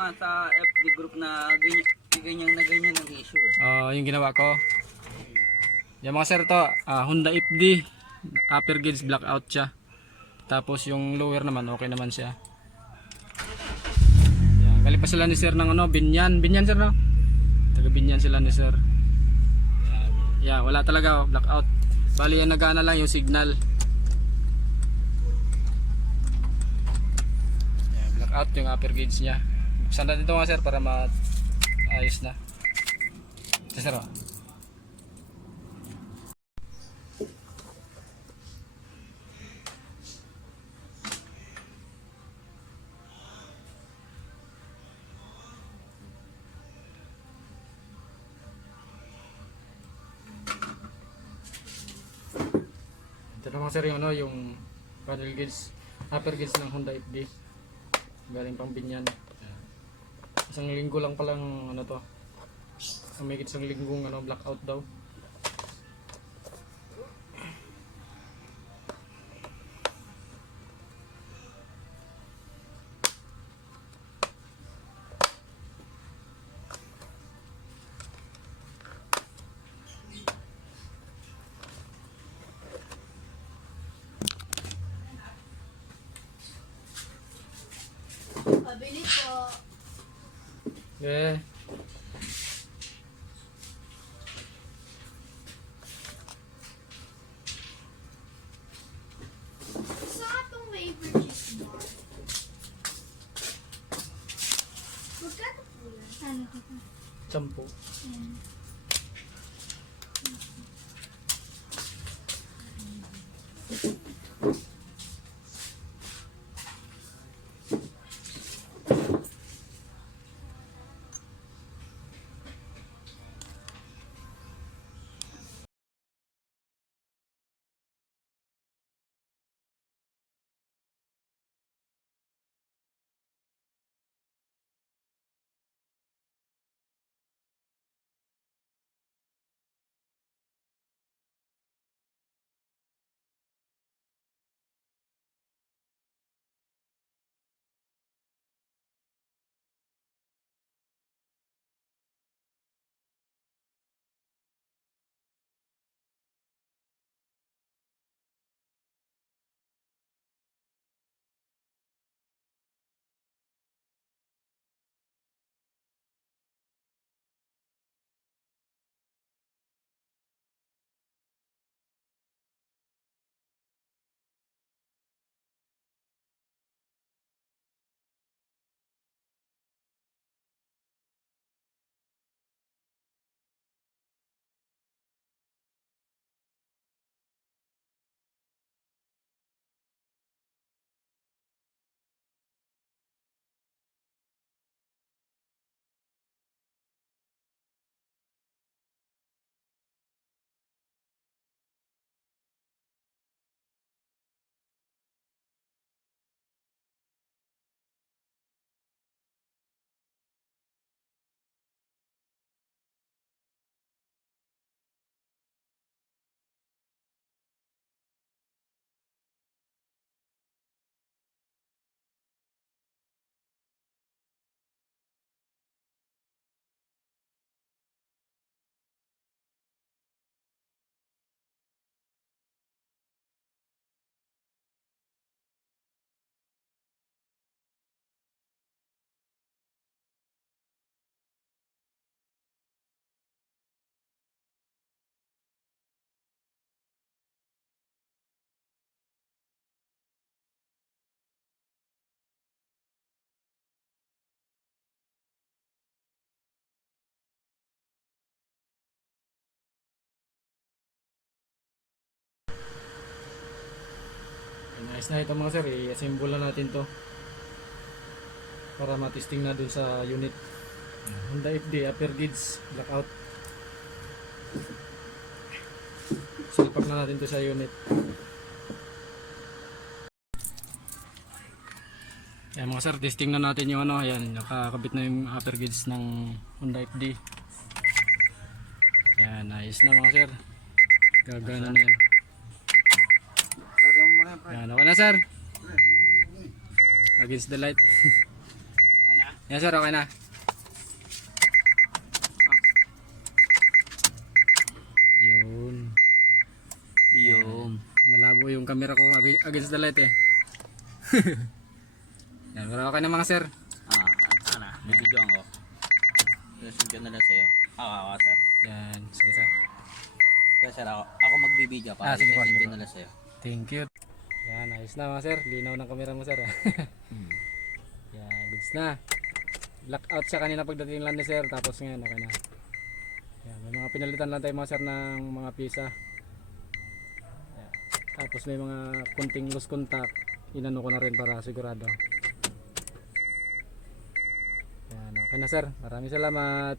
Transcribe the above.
nga sa FB group na ganyan ang issue eh. Yung ginawa ko. Yan mga sir to, Honda FD. Upper gauge blackout siya. Tapos yung lower naman okay naman siya. Yan, galing pa sila ni sir ng Binyan. Binyan sir no? Taga Binyan sila ni sir. Yan, wala talaga blackout. Bali yan nagana lang yung signal. Yan, blackout yung upper gauge niya. Buksan natin ito mga sir para maayos na. Ito sir o. Ito naman sir yung yung panel gauge, upper gauge ng Honda FD. Galing pang Binyan. Isang linggo lang palang to. May isang linggong blackout daw. Pabili po. Eh. Sa atong waiver cheese bar. Magkano po yan? Ano ko po? 10. Nice na ito mga sir, i-assemble na natin to para matesting na dun sa unit. Honda FD upper gauge blackout. Silpak na natin to sa unit. Ayan mga sir, testing na natin yung ayan, nakakabit na yung upper gauge ng Honda FD. Ayan, nice na mga sir. Gagana na yan. Ayan, okay na sir. Against the light. Yan sir, okay na. Yun. Yung. Malabo yung camera ko against the light eh. Yan, pero okay na mga sir. Bibidyoan ko. Send ko na lang sa'yo. Ako, sir. Yan, sige sir. Kaya sir, ako magbibidyo pa. Sige po, Send sige ko po. na lang sa'yo. Thank you. Yan, ayos na mga sir. Linaw ng camera mo sir. Yan, goods na. Blackout siya kanina pagdating lang ni sir. Tapos ngayon, okay na. Yan, may mga pinalitan lang tayo mga sir ng mga pisa. Yan. Tapos may mga kunting loose contact. Inano ko na rin para sigurado. Yan, okay na sir. Maraming salamat.